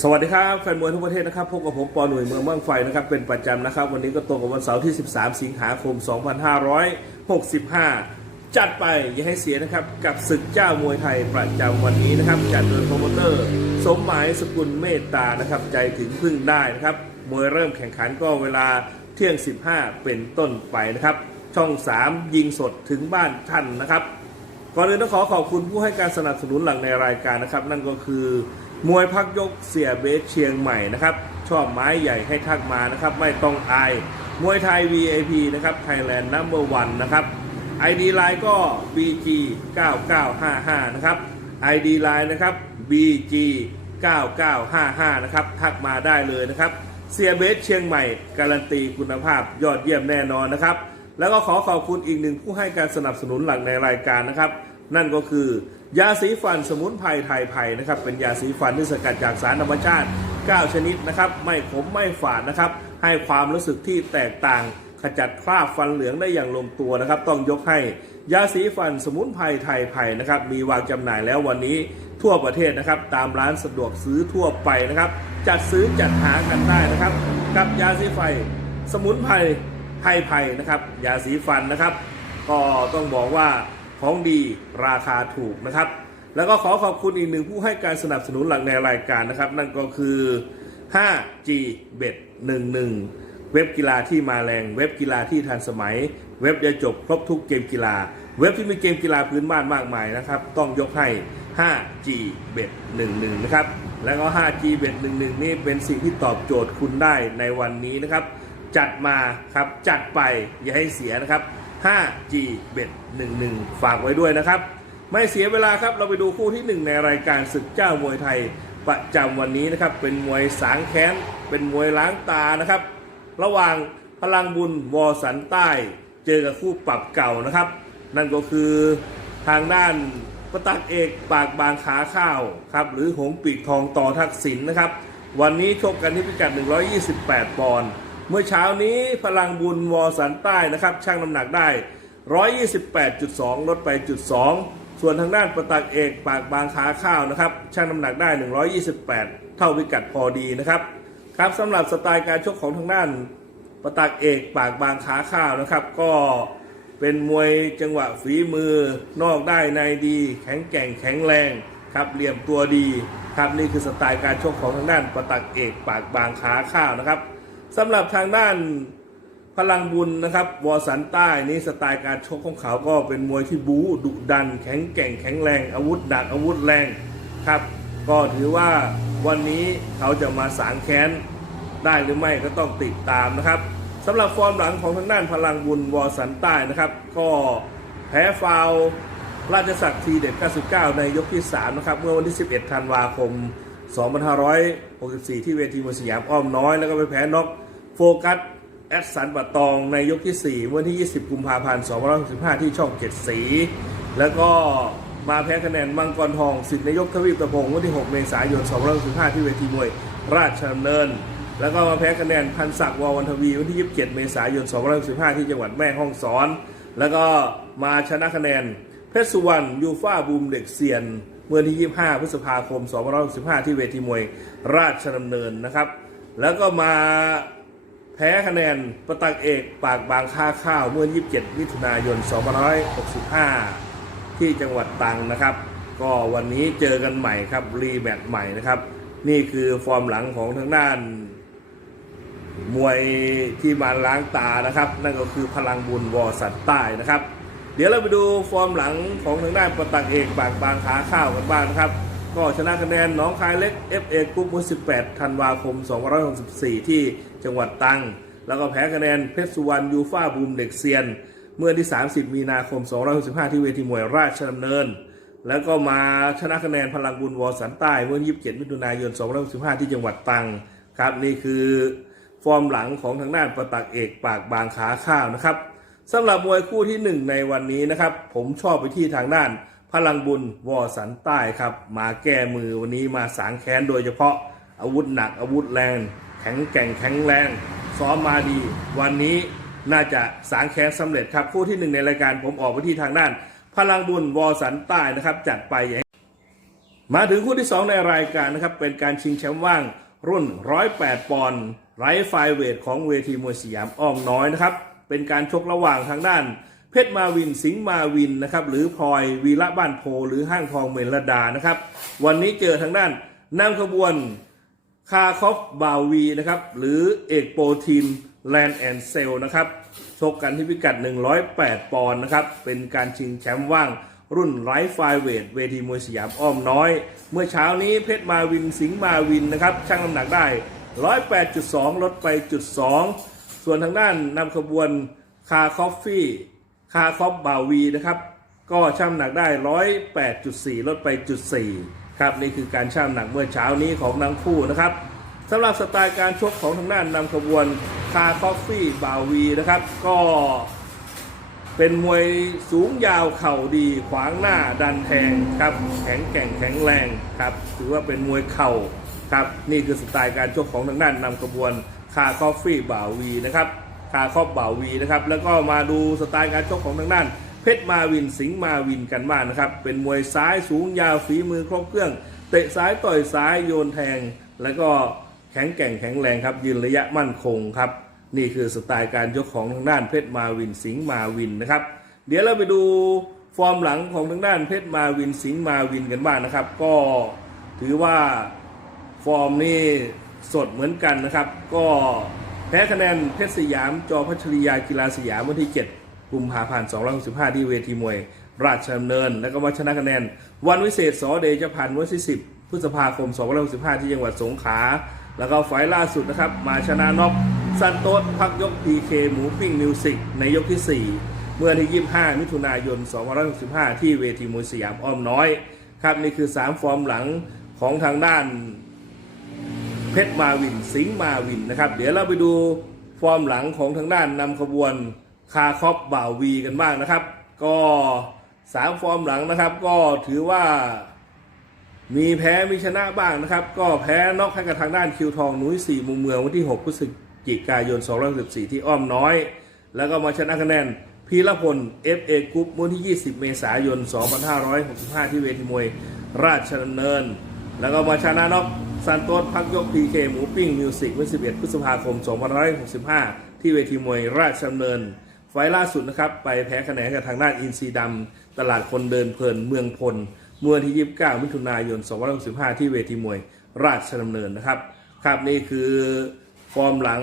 สวัสดีครับแฟนมวยทุกประเทศนะครับพบกับผมปอหนุ่ยเมืองบ้างไฟนะครับเป็นประจำนะครับ วันนี้ก็ตรงกับวันเสาร์ที่ 13 สิงหาคม 2565 จัดไปอย่าให้เสียนะครับกับศึกเจ้ามวยไทยประจำวันนี้นะครับ จัดโดยโปรโมเตอร์ สมหมายสกุลเมตตานะครับใจถึงพึ่งได้นะครับมวยเริ่มแข่งขันก็เวลาเที่ยง 15 เป็นต้นไปนะครับ ช่อง 3 ยิงสดถึงบ้านท่านนะครับก่อนอื่นต้องขอขอบคุณผู้ให้การสนับสนุนหลักในรายการนะครับ นั่นก็คือ มวยพักยกเสียเบสเชียงใหม่นะครับ ชอบไม้ใหญ่ให้ทักมานะครับ ไม่ต้องอาย มวยไทย VIP นะครับ Thailand Number One นะครับ ID Line ก็ BG 9955นะครับ ID Line นะครับ BG 9955นะครับ ทักมาได้เลยนะครับ เสียเบสเชียงใหม่ การันตีคุณภาพยอดเยี่ยมแน่นอนนะครับ แล้วก็ขอขอบคุณอีกหนึ่งผู้ให้การสนับสนุนหลักในรายการนะครับ นั่นก็คือ ยาสีฟันสมุนไพรไทยไผ่นะครับเป็นยาสีฟันที่สกัดจากสารธรรมชาติ 9 ชนิดนะครับไม่ขมไม่ฝาดนะครับให้ความรู้สึกที่แตกต่างขจัดคราบฟันเหลืองได้อย่างลงตัวนะครับ ต้องยกให้ยาสีฟันสมุนไพรไทยไผ่นะครับมีวางจำหน่ายแล้ววันนี้ทั่วประเทศนะครับ ตามร้านสะดวกซื้อทั่วไปนะครับ จัดซื้อจัดหากันได้นะครับ กับยาสีไฟสมุนไพรไทยไผ่นะครับ ยาสีฟันนะครับ ก็ต้องบอกว่า ของดีราคาถูกนะครับ แล้วก็ขอขอบคุณอีกหนึ่งผู้ให้การสนับสนุนหลักในรายการนะครับ นั่นก็คือ 5G Bet 11 เว็บกีฬาที่มาแรง เว็บกีฬาที่ทันสมัย เว็บจะจบครบทุกเกมกีฬา เว็บที่มีเกมกีฬาพื้นบ้านมากมายนะครับ ต้องยกให้ 5G Bet 11 นะครับ แล้วก็ 5G Bet 11 นี่เป็นสิ่งที่ตอบโจทย์คุณได้ในวันนี้นะครับ จัดมาครับ จัดไปอย่าให้เสียนะครับ 5G Bet 11 ฝากไว้ด้วยนะครับ ไม่เสียเวลาครับเราไปดูคู่ที่ 1 ในรายการศึกเจ้ามวยไทยประจำวันนี้นะครับ เป็นมวยสางแค้น เป็นมวยล้างตานะครับ ระหว่างพลังบุญวอสันใต้ เจอกับคู่ปรับเก่านะครับ นั่นก็คือทางด้านประตักเอกปากบางขาข้าวครับหรือหงปีกทองต่อทักษิณนะครับ วันนี้ชกกันที่พิกัด 128 ปอนด์ เมื่อเช้านี้พลังบุญวอสันใต้นะครับช่างน้ำหนักได้ 128.2 ลดไปจุด2ส่วนทางด้านประตักเอกปากบางขาข้าวนะครับช่างน้ำหนักได้ 128 เท่าพิกัดพอดีนะครับครับสำหรับสไตล์การชกของทางด้านประตักเอกปากบางขาข้าวนะครับ ก็เป็นมวยจังหวะฝีมือนอกได้ในดี แข็งแกร่งแข็งแรงครับเหลี่ยมตัวดีครับนี่คือสไตล์การชกของทางด้านประตักเอกปากบางขาข้าวนะครับ สำหรับทางด้านพลังบุญนะครับวอสันใต้นี่สไตล์การชกของเขาก็เป็นมวยที่บู๊ดุดัน แข็งแกร่งแข็งแรง อาวุธหนักอาวุธแรงครับ ก็ถือว่าวันนี้เขาจะมาสางแค้นได้หรือไม่ก็ต้องติดตามนะครับสำหรับฟอร์มหลังของทางด้านพลังบุญวอสันใต้นะครับ ก็แพ้ฟาวราชสักดิ์ทีเด็ด 99 ในยกที่ 3 นะครับ เมื่อวันที่ 11 ธันวาคม 2564 ที่เวทีมวยสยามอ้อมน้อย แล้วก็ไปแพ้น็อก โฟกัสแอดสันบัตตองในยกที่ 4 วันที่ 20 กุมภาพันธ์2565 ที่ช่องเจ็ดสี แล้วก็มาแพ้คะแนนมังกรทองสิทธินายกทวีปตะพงวันที่ 6 เมษายน2565 ที่เวทีมวยราชดำเนิน แล้วก็มาแพ้คะแนนพันศักดิ์ววันทวีวันที่ 27 เมษายน2565 ที่จังหวัดแม่ฮ่องสอน แล้วก็มาชนะคะแนนเพชรสุวรรณยูฟ่าบูมเด็กเซียนเมื่อที่ 25 พฤษภาคม2565 ที่เวทีมวยราชดำเนินนะครับ แล้วก็มา แพ้คะแนนประตักเอกปากบางค่าข้าวเมื่อ 27 มิถุนายน 2565 ที่จังหวัดตรังนะครับ ก็วันนี้เจอกันใหม่ครับ รีแมตช์ใหม่นะครับ นี่คือฟอร์มหลังของทางด้าน มวยที่มาล้างตานะครับ นั่นก็คือพลังบุญวอสัตใต้นะครับ เดี๋ยวเราไปดูฟอร์มหลังของทางด้านประตักเอกปากบางขาข้าวกันบ้างนะครับ ก็ชนะคะแนนหน้องคายเล็ก FA กรุ๊ปเมื่อ18ธันวาคม 2564 ที่จังหวัดตรัง แล้วก็แพ้คะแนนเพชรสุวรรณยูฟ่าบูมเด็กเซียน เมื่อที่ 30 มีนาคม 2565 ที่เวทีมวยราชดำเนิน แล้วก็มาชนะคะแนนพลังบุญวอสันใต้เมื่อ 27 มิถุนายน 2565 ที่จังหวัดตรังครับนี่คือฟอร์มหลังของทางด้านประตักเอกปากบางขาข้าวนะครับสำหรับมวยคู่ที่หนึ่งในวันนี้นะครับ ผมชอบไปที่ทางด้าน พลังบุญวอสันใต้ครับ มาแก้มือวันนี้มาสางแค้นโดยเฉพาะอาวุธหนักอาวุธแรง แข็งแกร่งแข็งแรง ซ้อมมาดี วันนี้น่าจะสางแค้นสำเร็จครับคู่ที่หนึ่งในรายการผมออกไปที่ทางด้าน พลังบุญวอสันใต้นะครับ จัดไปอย่าให้มาถึงคู่ที่ 2 ในรายการนะครับเป็นการชิงแชมป์ว่างรุ่น 108 ปอนด์ไร้ไฟเวทของเวทีมวยสยามอ้อมน้อยนะครับเป็นการชกระหว่างทางด้าน เพชรมาวินสิงห์มาวินนะครับหรือพลอยวีระบ้านโพหรือห้างทองเมรดานะครับ วันนี้เจอทางด้านนำขบวนคาคอฟบาวีนะครับหรือเอกโปรทีมแลนด์แอนด์เซลนะครับชกกันที่พิกัด 108 ปอนด์นะครับเป็นการชิงแชมป์ว่างรุ่นไร้ไฟเวทเวทีมวยสยามอ้อมน้อย เมื่อเช้านี้เพชรมาวินสิงห์มาวินนะครับชั่งน้ำหนักได้ 108.2 ลดไปจุด2ส่วนทางด้านนำขบวนคาคอฟฟี่ คาคอฟบาวีนะครับ ก็ช่างน้ำหนักได้108.4ลดไปจุด4ครับนี่คือการช่างน้ำหนักเมื่อเช้านี้ของทั้งคู่นะครับสำหรับสไตล์การชกของทางด้านนำขบวนคาคอฟฟี่บาวีนะครับ ก็เป็นมวยสูงยาวเข่าดีขวางหน้าดันแทงครับแข็งแกร่งแข็งแรงครับถือว่าเป็นมวยเข่าครับนี่คือสไตล์การชกของทางด้านนำขบวนคาคอฟฟี่บาวีนะครับ คาครอบบ่าววีนะครับแล้วก็มาดูสไตล์การชกของทางด้าน เพชรมาวินสิงห์มาวินกันบ้างนะครับเป็นมวยซ้ายสูงยาวฝีมือครบเครื่อง เตะซ้ายต่อยซ้ายโยนแทง แล้วก็แข็งแกร่งแข็งแรงครับยืนระยะมั่นคงครับนี่คือสไตล์การยกของทางด้านเพชรมาวินสิงห์มาวินนะครับเดี๋ยวเราไปดูฟอร์มหลังของทางด้านเพชรมาวินสิงห์มาวินกันบ้างนะครับ ก็ถือว่าฟอร์มนี่สดเหมือนกันนะครับ ก็ แพ้คะแนนเพชรสยาม จอพัชริยากีฬาสยามวันที่ 7 กุมภาพันธ์265 ที่เวทีมวย ราชดำเนิน แล้วก็มาชนะคะแนน วันวิเศษสอเดชพันธ์วันที่ 10 พฤษภาคม265 ที่จังหวัดสงขลา แล้วก็ไฟล์ล่าสุดนะครับ มาชนะน็อกซันโต๊ดพักยก PK หมูปิ้งมิวสิกในยกที่ 4 เมื่อที่ 25 มิถุนายน265 ที่เวทีมวยสยามอ้อมน้อย ครับนี่คือ 3 ฟอร์มหลังของทางด้าน เพชรมาวิน สิงห์มาวินนะครับ เดี๋ยวเราไปดูฟอร์มหลังของทางด้านนำขบวนคาคอปบ่าววีกันบ้างนะครับ ก็สามฟอร์มหลังนะครับ ก็ถือว่ามีแพ้มีชนะบ้างนะครับ ก็แพ้นอกให้กับทางด้านคิวทองนุ้ยสี่มุมเมืองวันที่6พฤศจิกายน214ที่อ้อมน้อย แล้วก็มาชนะคะแนนพีรพล FA กรุ๊ปวันที่ 20 เมษายน 2565 ที่เวทีมวยราชดำเนิน แล้วก็มาชนะนอก ซันโตสพักยก PK หมูปิ้งมิวสิกวัน11พฤษภาคม 2565 ที่เวทีมวยราชดำเนิน ไฟล์ล่าสุดนะครับ ไปแพ้คะแนนกับทางด้านอินซีดำตลาดคนเดินเพลินเมืองพลเมื่อวันที่ 29 มิถุนายน 2565 ที่เวทีมวยราชดำเนินนะครับ ครับนี่คือฟอร์มหลัง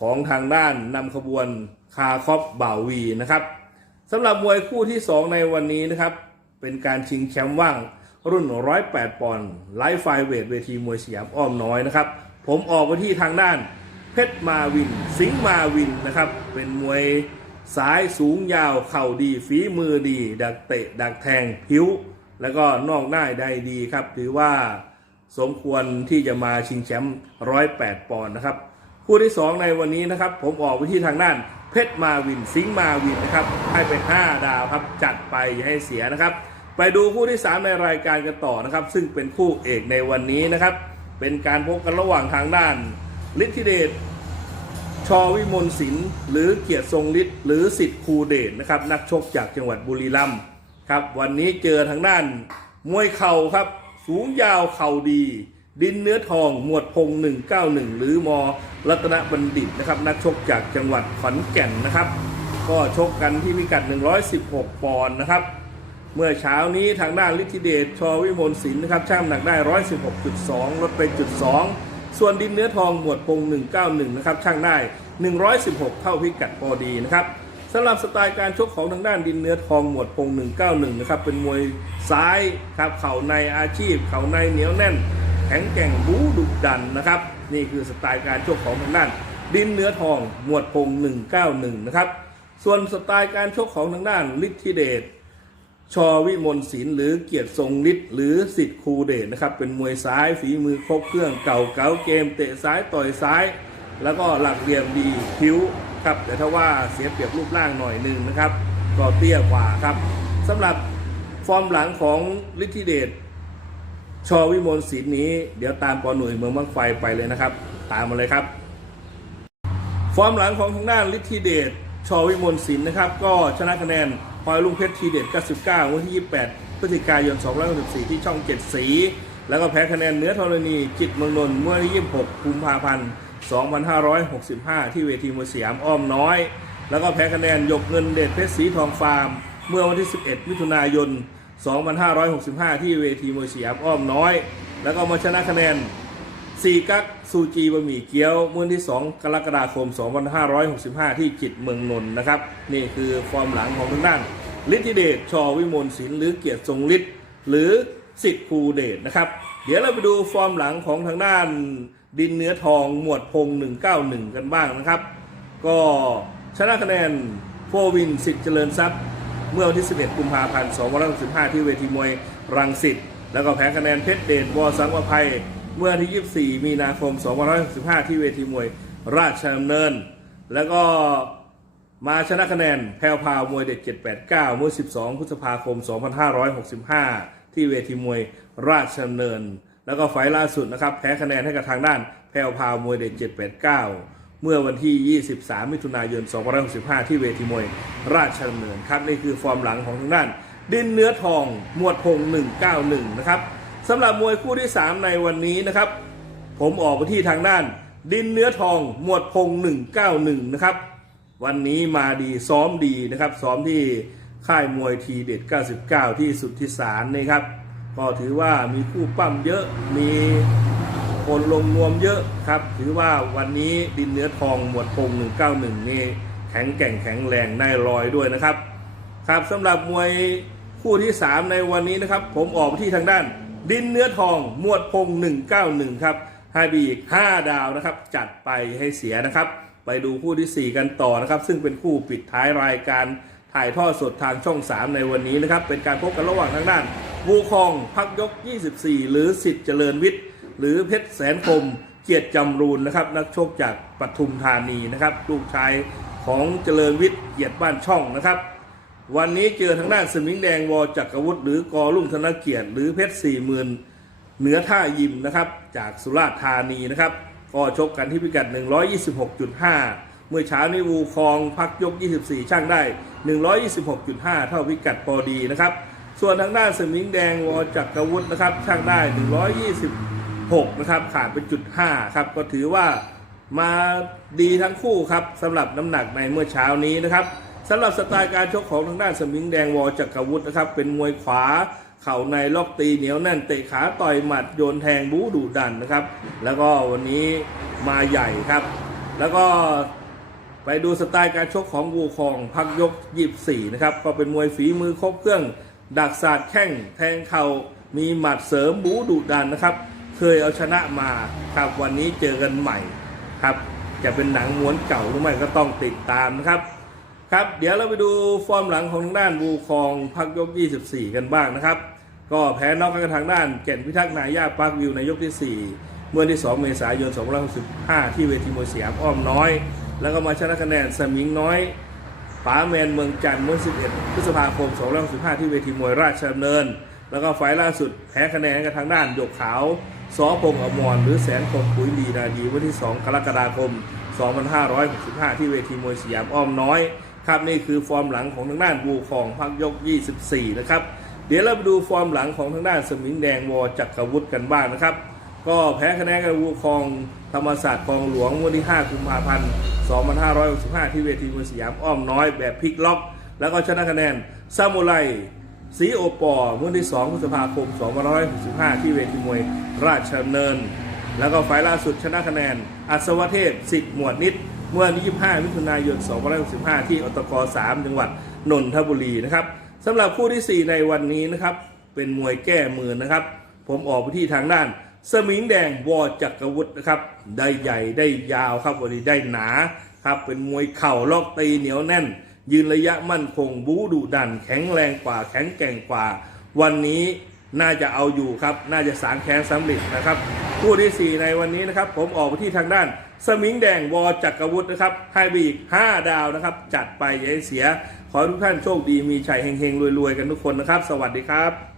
ของทางด้านนำขบวนคาคอปบ่าววีนะครับสำหรับมวยคู่ที่ 2 ในวันนี้นะครับ เป็นการชิงแชมป์ว่าง รุ่น 108 ปอนด์ไลฟ์ไฟเวทเวทีมวยสยามอ้อมน้อยนะครับ ผมออกไปที่ทางด้านเพชรมาวิน สิงห์มาวินนะครับ เป็นมวยสายสูงยาวเข่าดีฝีมือดี ดักเตะ ดักแทงผิว แล้วก็นอกหน้าได้ดีครับ ถือว่าสมควรที่จะมาชิงแชมป์108 ปอนด์นะครับ คู่ที่ 2 ในวันนี้นะครับ ผมออกไปที่ทางด้านเพชรมาวิน สิงห์มาวินนะครับ ให้ไป 5 ดาวครับ จัดไปอย่าให้เสียนะครับ ไปดูคู่ที่ 3 ในรายการกันต่อนะครับ ซึ่งเป็นคู่เอกในวันนี้นะครับ เป็นการพบกันระหว่างทางด้านฤทธิเดชชอวิมลศิลป์หรือเกียรติทรงฤทธิ์หรือสิทธิ์ครูเดชนะครับ นักชกจากจังหวัดบุรีรัมย์ครับวันนี้เจอทางด้านมวยเข่าครับ สูงยาวเข่าดี ดินเนื้อทองหมวดพง 191 หรือมรัตนบัณฑิตนะครับ นักชกจากจังหวัดขอนแก่นนะครับ ก็ชกกันที่พิกัด 116 ปอนด์นะครับ เมื่อเช้านี้ทางด้านฤทธิเดชชอวิมลศิลป์นะครับช่างหนักได้ 116.2 ลดไปจุด 2 ส่วนดินเนื้อทองหมวดพง 191 นะครับช่างได้ 116 เท่าพิกัดพอดีนะครับสำหรับสไตล์การชกของทางด้านดินเนื้อทองหมวดพง 191 นะครับเป็นมวยซ้ายครับเข่าในอาชีพ เข่าในเหนียวแน่น แข็งแกร่งบู๊ดุดันนะครับนี่คือสไตล์การชกของทางด้านดินเนื้อทองหมวดพง 191 นะครับส่วนสไตล์การชกของทางด้านฤทธิเดช ชอวิมลศิลป์หรือเกียรติทรงฤทธิ์หรือสิทธิ์ครูเดชนะครับเป็นมวยซ้ายฝีมือครบเครื่องเก่าเก๋าเกม เตะซ้ายต่อยซ้าย แล้วก็หลักเหลี่ยมดีผิวครับแต่ถ้าว่าเสียเปรียบรูปร่างหน่อยหนึ่งนะครับก็เตี้ยกว่าครับสำหรับฟอร์มหลังของฤทธิเดชชอวิมลศิลป์นี้ เดี๋ยวตามปอหน่วยเมืองมังไฟไปเลยนะครับ ตามมาเลยครับ ฟอร์มหลังของทางด้านฤทธิเดชชอวิมลศิลป์นะครับ ก็ชนะคะแนน พลอยลุงเพชรทีเด็ด 99 วันที่ 28 พฤศจิกายน2564 ที่ช่อง 7 สี แล้วก็แพ้คะแนนเนื้อธรณีจิตเมืองนนท์เมื่อวันที่ 26 กุมภาพันธ์ 2565 ที่เวทีมวยสยามอ้อมน้อย แล้วก็แพ้คะแนนยกเงินเดชเพชรสีทองฟาร์ม เมื่อวันที่ 11 มิถุนายน 2565 ที่เวทีมวยสยามอ้อมน้อย แล้วก็มาชนะคะแนน ซีกักซูจีบะหมี่เกี๊ยวเมื่อวันที่ 2 กรกฎาคม 2565 ที่จิตเมืองนนท์นะครับ นี่คือฟอร์มหลังของทางด้านฤทธิเดชชอวิมลศิลป์หรือเกียรติทรงฤทธิ์หรือสิทธิ์ภูเดชนะครับ เดี๋ยวเราไปดูฟอร์มหลังของทางด้านดินเนื้อทองหมวดพง 191 กันบ้างนะครับ ก็ชนะคะแนนโฟวินสิทธิ์เจริญทรัพย์ เมื่อวันที่ 11 กุมภาพันธ์ 2565 ที่เวทีมวยรังสิตแล้วก็แพ้คะแนนเพชรเดชวอสังวภัย เมื่อวันที่ 24 มีนาคม 2565 ที่เวทีมวยราชดำเนิน แล้วก็มาชนะคะแนนแพรวพาวมวยเด็ด 789 เมื่อ 12 พฤษภาคม 2565 ที่เวทีมวยราชดำเนิน แล้วก็ไฟล์ล่าสุดนะครับ แพ้คะแนนให้กับทางด้านแพรวพาวมวยเด็ด 789 เมื่อวันที่ 23 มิถุนายน 2565 ที่เวทีมวยราชดำเนินครับนี่คือฟอร์มหลังของทางด้าน ดินเนื้อทอง หมวดพง 191 นะครับ สำหรับมวยคู่ที่ 3 ในวันนี้นะครับ ผมออกไปที่ทางด้าน ดินเนื้อทองหมวดพง 191 นะครับ วันนี้มาดีซ้อมดีนะครับ ซ้อมที่ค่ายมวยทีเด็ด 99 ที่สุทธิสารนี่ครับ ก็ถือว่ามีคู่ปั้มเยอะมีคนลงนวมเยอะครับ ถือว่าวันนี้ดินเนื้อทองหมวดพง 191 นี่แข็งแกร่งแข็งแรงได้รอยด้วยนะครับ ครับสำหรับมวยคู่ที่ 3 ในวันนี้นะครับ ผมออกไปที่ทางด้าน ดินเนื้อทองหมวดพง 191 ครับให้บีอีก 5 ดาวนะครับ จัดไปให้เสียนะครับ ไปดูคู่ที่ 4 กันต่อนะครับ ซึ่งเป็นคู่ปิดท้ายรายการถ่ายทอดสดทางช่อง 3 ในวันนี้นะครับ เป็นการพบกันระหว่างทางด้าน วูคอง พักยก 24 หรือสิทธิ์เจริญวิทย์ หรือเพชรแสนคม เกียรติจำรูนนะครับ นักชกจากปทุมธานีนะครับ ลูกชายของเจริญวิทย์ เกียรติบ้านช่องนะครับ วันนี้เจอทางด้านสมิงแดงวอจักรวุฒิหรือกอลุ่งธนเกียรติ หรือเพชรสี่หมื่นเหนือท่ายิมนะครับ จากสุราษฎร์ธานีนะครับก็ชกกันที่พิกัด 126.5 เมื่อเช้านี้วูคองพักยก 24 ช่างได้ 126.5 เท่าพิกัดพอดีนะครับ ส่วนทางด้านสมิงแดงวอจักรวุฒินะครับช่างได้ 126 นะครับขาดเป็นจุด5ครับก็ถือว่ามาดีทั้งคู่ครับสำหรับน้ำหนักในเมื่อเช้านี้นะครับ สำหรับสไตล์การชกของทางด้านสมิงแดงวอจักรวุฒินะครับ เป็นมวยขวา เข่าในล็อกตีเหนียวแน่นเตะขาต่อยหมัดโยนแทงบู๊ดุดันนะครับ แล้วก็วันนี้มาใหญ่ครับ แล้วก็ไปดูสไตล์การชกของวูคองพักยก24นะครับก็เป็นมวยฝีมือครบเครื่อง ดักศาสตร์แข้งแทงเข่ามีหมัดเสริมบู๊ดุดันนะครับ เคยเอาชนะมาครับวันนี้เจอกันใหม่ครับ จะเป็นหนังม้วนเก่าหรือไม่ก็ต้องติดตามนะครับ ครับ เดี๋ยวเราไปดูฟอร์มหลังของทางด้านวูคองพักยก 24 กันบ้างนะครับ ก็แพ้นอกกันทางด้านแก่นพิทักษ์นายาปาร์ควิวในยกที่ 4 เมื่อวันที่ 2 เมษายน2565 ที่เวทีมวยสยามอ้อมน้อย แล้วก็มาชนะคะแนนสมิงน้อยป๋าแมนเมืองจันทร์เมื่อ 11 พฤษภาคม2565 ที่เวทีมวยราชดำเนิน แล้วก็ไฟล์ล่าสุดแพ้คะแนนกับทางด้านหยกขาวสอพงอมรหรือแสนคมปุ๋ยดีนาดีวันที่ 2 กรกฎาคม 2565 ที่เวทีมวยสยามอ้อมน้อย ครับนี่คือฟอร์มหลังของทางด้านบูคองพักยก 24 นะครับ เดี๋ยวเราไปดูฟอร์มหลังของทางด้านสมิงแดงวอจักรวุฒิกันบ้างนะครับ ก็แพ้คะแนนกับบูคองธรรมศาสตร์กองหลวงวันที่ 5 กุมภาพันธ์ 2565 ที่เวทีมวยสยามอ้อมน้อยแบบพลิกล็อก แล้วก็ชนะคะแนนซามูไรสีโอปอเมื่อที่ 2 พฤษภาคม 2565 ที่เวทีมวยราชดำเนิน แล้วก็ไฟล่าสุดชนะคะแนนอัศวเทพสิทธิ์หมวดนิด เมื่อวันที่25มิถุนายน2565 ที่อตก3จังหวัดนนทบุรีนะครับสำหรับคู่ที่ 4 ในวันนี้นะครับ เป็นมวยแก้มือนะครับ ผมออกไปที่ทางด้าน สมิงแดงวอจักรวุฒินะครับ ได้ใหญ่ได้ยาวครับวันนี้ได้หนาครับ เป็นมวยเข่าลอกตีเหนียวแน่น ยืนระยะมั่นคง บูดุดัน แข็งแรงกว่า แข็งแกร่งกว่า วันนี้น่าจะเอาอยู่ครับ น่าจะสางแค้นสำเร็จนะครับ คู่ที่ 4 ในวันนี้นะครับ ผมออกไปที่ทางด้าน สมิงแดงวอจักรวุฒินะครับให้ไปอีก 5 ดาวนะครับ จัดไปอย่าให้เสีย ขอทุกท่านโชคดีมีชัยเฮงๆรวยๆกันทุกคนนะครับ สวัสดีครับ